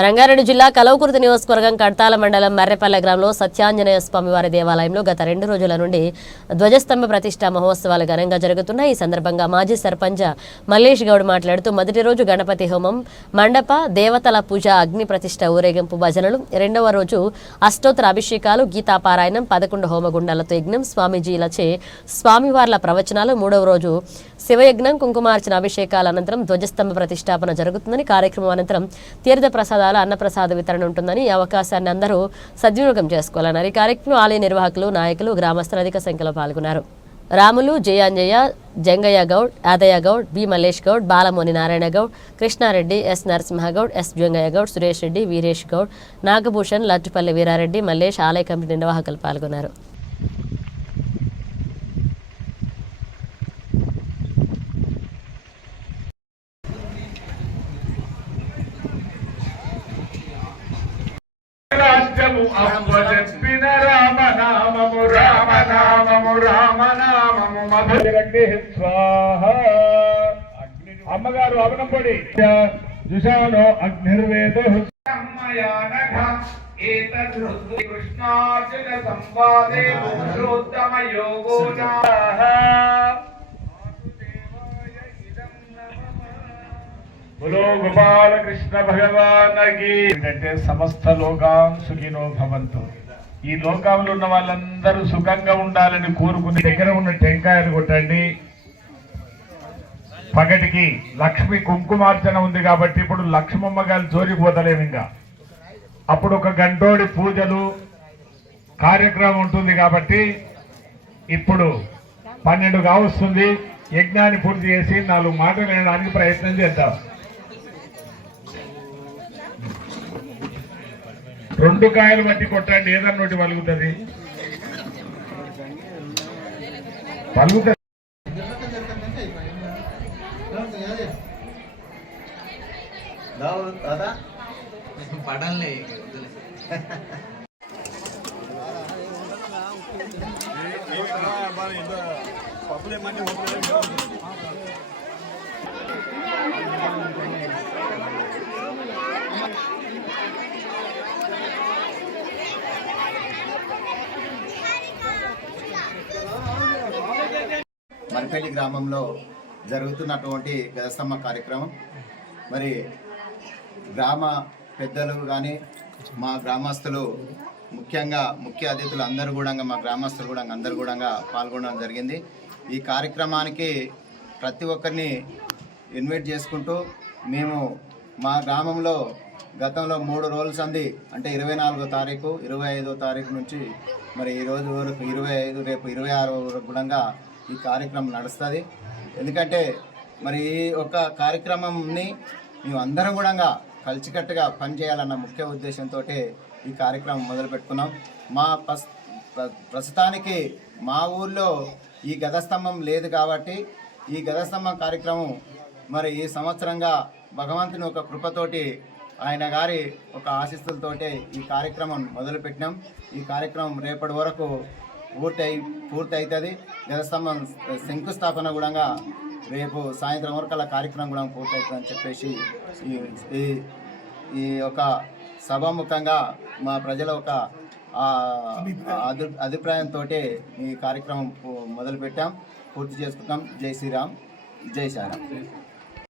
రంగారెడ్డి జిల్లా కలవకుర్తి నియోజకవర్గం కడతాల మండలం మర్రెపల్లె గ్రామంలో సత్యాంజనేయ స్వామివారి దేవాలయంలో గత 2 రోజుల నుండి ధ్వజస్తంభ ప్రతిష్ఠా మహోత్సవాలు ఘనంగా జరుగుతున్నాయి. ఈ సందర్భంగా మాజీ సర్పంచ్ మల్లేష్ గౌడ్ మాట్లాడుతూ మొదటి రోజు గణపతి హోమం, మండప దేవతల పూజ, అగ్ని ప్రతిష్ఠ, ఊరేగింపు, భజనలు, రెండవ రోజు అష్టోత్తర అభిషేకాలు, గీతాపారాయణం, 11 హోమగుండాలతో యజ్ఞం, స్వామీజీలచే స్వామివార్ల ప్రవచనాలు, మూడవ రోజు శివయజ్ఞం, కుంకుమార్చన అభిషేకాల అనంతరం ధ్వజస్తంభ ప్రతిష్టాపన జరుగుతుందని, కార్యక్రమం అనంతరం తీర్థ ప్రసాదాల అన్నప్రసాద వితరణ ఉంటుందని, ఈ అవకాశాన్ని అందరూ సద్వినియోగం చేసుకోవాలన్నారు. ఈ కార్యక్రమంలో ఆలయ నిర్వాహకులు, నాయకులు, గ్రామస్తులు అధిక సంఖ్యలో పాల్గొన్నారు. Ramulu, Jayanjaiah, Jangaiah Goud, Yadaiah Goud, B Mallesh Goud, Balamoni Narayana Goud, Krishnareddy, S Narasimhagoud, S Jangaiah Goud, Suresh Reddy, Veeresh Goud, Nagabhushan, Lattupalli Veerareddy, Mallesh, ఆలయ కమిటీ నిర్వాహకులు పాల్గొన్నారు. చెప్పిన రామనామము రామనామము రామనామము మధురండి స్వాహ. అమ్మగారు అవనంపడి జుషానో అగ్నిర్వేదో కృష్ణార్జున సంవాదే పురుషోత్తమ యోగో బులో గోపాల కృష్ణ భగవానకి. అంటే సమస్త లోకాం సుఖినో భవంతు. ఈ లోకంలో ఉన్న వాళ్ళందరూ సుఖంగా ఉండాలని కోరుకుని దగ్గర ఉన్న టెంకాయలు కొట్టండి. పగటికి లక్ష్మి కుంకుమార్చన ఉంది కాబట్టి ఇప్పుడు లక్ష్మమ్మ గారు జోరిపోతలేము. ఇంకా అప్పుడు ఒక గంటోడి పూజలు కార్యక్రమం ఉంటుంది కాబట్టి ఇప్పుడు 12 కావస్తుంది. యజ్ఞాన్ని పూర్తి చేసి 4 మాటలు వినడానికి ప్రయత్నం చేద్దాం. 2 కాయలు బట్టి కొట్టండి, ఏదన్నా ఒకటి పలుకుతుంది. మరిపల్లి గ్రామంలో జరుగుతున్నటువంటి గజస్తంభ కార్యక్రమం మరి గ్రామ పెద్దలు కానీ మా గ్రామస్తులు ముఖ్యంగా ముఖ్య అతిథులు అందరూ కూడా మా గ్రామస్తులు కూడా అందరూ కూడా పాల్గొనడం జరిగింది. ఈ కార్యక్రమానికి ప్రతి ఒక్కరిని ఇన్వైట్ చేసుకుంటూ మేము మా గ్రామంలో గతంలో 3 రోజుల సంది అంటే 24వ తారీఖు, 25వ తారీఖు నుంచి మరి ఈరోజు వరకు 25, రేపు 26 వరకు కూడా ఈ కార్యక్రమం నడుస్తుంది. ఎందుకంటే మరి ఈ ఒక కార్యక్రమంని మేము అందరం కూడా కలిసికట్టుగా పనిచేయాలన్న ముఖ్య ఉద్దేశంతో ఈ కార్యక్రమం మొదలుపెట్టుకున్నాం. మా ప్రస్తుతానికి మా ఊళ్ళో ఈ గజస్తంభం లేదు కాబట్టి ఈ గజస్తంభం కార్యక్రమం మరి ఈ సంవత్సరంగా భగవంతుని ఒక కృపతోటి ఆయన గారి ఒక ఆశీస్సులతోటి ఈ కార్యక్రమం మొదలుపెట్టినాం. ఈ కార్యక్రమం రేపటి వరకు పూర్తి అవుతుంది. గజస్తంభం శంకుస్థాపన కూడా రేపు సాయంత్రం వరకు అలా కార్యక్రమం కూడా పూర్తి అవుతుందని చెప్పేసి ఈ ఒక సభాముఖంగా మా ప్రజల ఒక అభిప్రాయంతో ఈ కార్యక్రమం మొదలుపెట్టాం, పూర్తి చేసుకుంటాం. జై శ్రీరామ్, జై శ్రీరామ్.